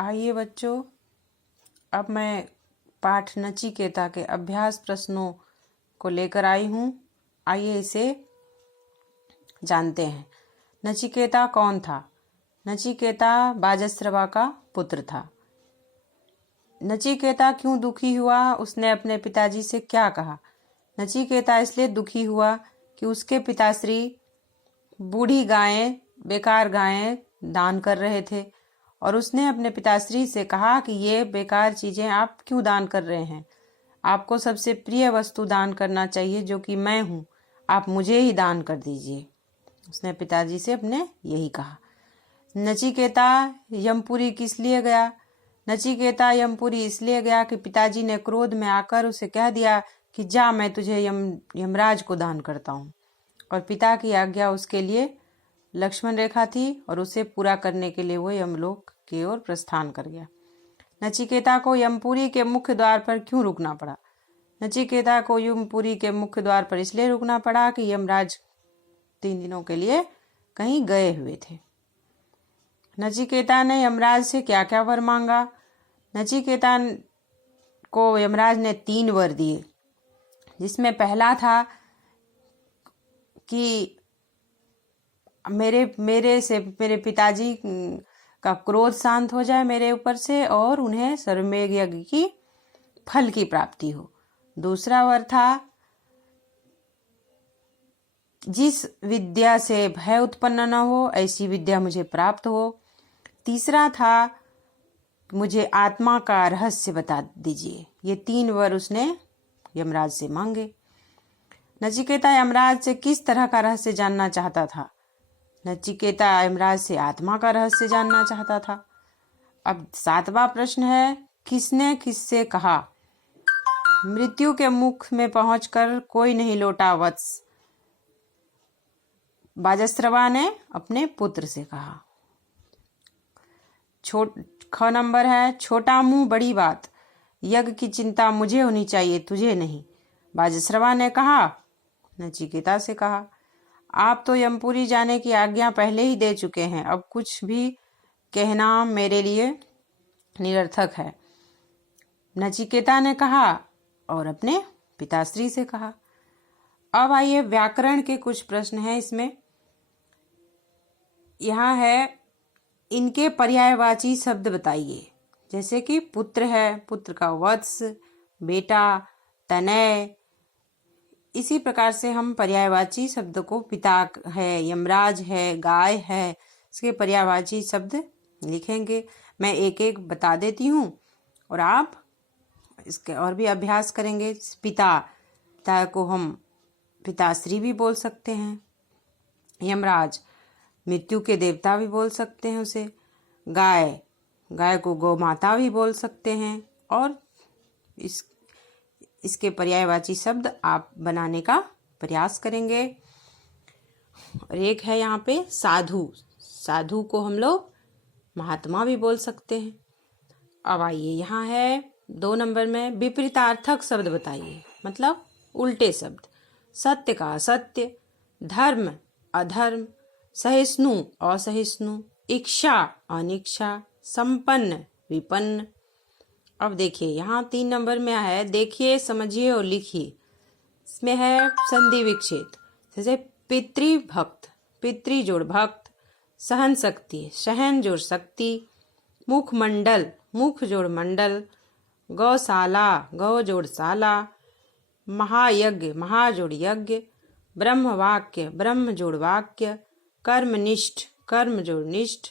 आइए बच्चों, अब मैं पाठ नचिकेता के अभ्यास प्रश्नों को लेकर आई हूँ। आइए इसे जानते हैं। नचिकेता कौन था? नचिकेता बाजस्रवा का पुत्र था। नचिकेता क्यों दुखी हुआ? उसने अपने पिताजी से क्या कहा? नचिकेता इसलिए दुखी हुआ कि उसके पिताश्री बूढ़ी गायें, बेकार गायें दान कर रहे थे और उसने अपने पिताश्री से कहा कि ये बेकार चीजें आप क्यों दान कर रहे हैं? आपको सबसे प्रिय वस्तु दान करना चाहिए जो कि मैं हूँ, आप मुझे ही दान कर दीजिए। उसने पिताजी से अपने यही कहा। नचिकेता यमपुरी किस लिए गया? नचिकेता यमपुरी इसलिए गया कि पिताजी ने क्रोध में आकर उसे कह दिया कि जा, मैं तुझे यमराज को दान करता हूँ। और पिता की आज्ञा उसके लिए लक्ष्मण रेखा थी और उसे पूरा करने के लिए वो यमलोक की ओर प्रस्थान कर गया। नचिकेता को यमपुरी के मुख्य द्वार पर क्यों रुकना पड़ा? नचिकेता को यमपुरी के मुख्य द्वार पर इसलिए रुकना पड़ा कि यमराज 3 दिनों के लिए कहीं गए हुए थे। नचिकेता ने यमराज से क्या क्या वर मांगा? नचिकेता को यमराज ने 3 वर दिए, जिसमें पहला था कि मेरे पिताजी का क्रोध शांत हो जाए मेरे ऊपर से और उन्हें सर्वमेघ यज्ञ की फल की प्राप्ति हो। दूसरा वर था जिस विद्या से भय उत्पन्न न हो ऐसी विद्या मुझे प्राप्त हो। तीसरा था मुझे आत्मा का रहस्य बता दीजिए। ये 3 वर उसने यमराज से मांगे। नचिकेता यमराज से किस तरह का रहस्य जानना चाहता था? नचिकेता यमराज से आत्मा का रहस्य जानना चाहता था। अब 7वां प्रश्न है, किसने किससे कहा? मृत्यु के मुख में पहुंचकर कोई नहीं लौटा वत्स। बाजस्रवा ने अपने पुत्र से कहा। ख नंबर है, छोटा मुंह बड़ी बात, यज्ञ की चिंता मुझे होनी चाहिए तुझे नहीं। बाजस्रवा ने कहा। नचिकेता से कहा, आप तो यमपुरी जाने की आज्ञा पहले ही दे चुके हैं, अब कुछ भी कहना मेरे लिए निरर्थक है। नचिकेता ने कहा और अपने पिताश्री से कहा। अब आइए व्याकरण के कुछ प्रश्न हैं इसमें। यहाँ है, इनके पर्यायवाची शब्द बताइए। जैसे कि पुत्र है, पुत्र का वत्स, बेटा, तनय। इसी प्रकार से हम पर्यायवाची शब्द को पिता है, यमराज है, गाय है, इसके पर्यायवाची शब्द लिखेंगे। मैं एक एक बता देती हूँ और आप इसके और भी अभ्यास करेंगे। पिता को हम पिताश्री भी बोल सकते हैं। यमराज मृत्यु के देवता भी बोल सकते हैं उसे। गाय को गौ माता भी बोल सकते हैं। और इसके पर्यायवाची शब्द आप बनाने का प्रयास करेंगे। और एक है यहाँ पे साधु को हम लोग महात्मा भी बोल सकते हैं। अब आइए, यहाँ है 2 नंबर में, विपरीतार्थक शब्द बताइए, मतलब उल्टे शब्द। सत्य का असत्य, धर्म अधर्म, सहिष्णु असहिष्णु, इच्छा अनिच्छा, संपन्न विपन्न। अब देखिए, यहाँ 3 नंबर में है, देखिए समझिए और लिखिए। इसमें है संधि विच्छेद। जैसे पितृभक्त, पितृ जोड़ भक्त, सहन शक्ति, सहन जोड़ शक्ति, मुखमंडल, मुख जोड़ मंडल, गौशाला, गौ जोड़ शाला, महायज्ञ, महा जोड़ यज्ञ, ब्रह्म वाक्य, ब्रह्म जोड़ वाक्य, कर्मनिष्ठ, कर्म जोड़ निष्ठ,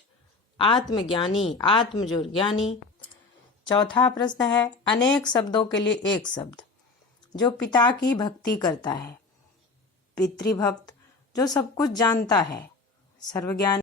आत्मज्ञानी, आत्म जोड़ ज्ञानी। चौथा प्रश्न है, अनेक शब्दों के लिए एक शब्द। जो पिता की भक्ति करता है, पितृभक्त, जो सब कुछ जानता है, सर्वज्ञानी।